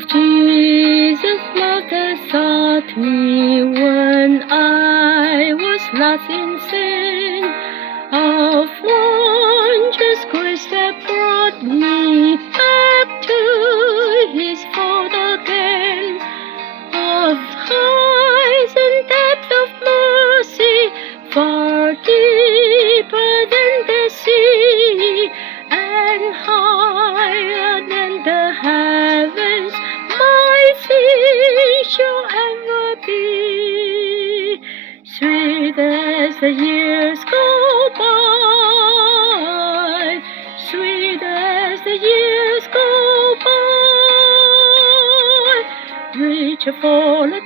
of Jesus' love that sought me when I was lost in sin, of wondrous grace that brought me back to His fold again, of heights and depth of mercy, far deeper than the sea, and higher than the heavens my feet shall ever be. Sweet as the years go by, sweet as the years go by, reach for the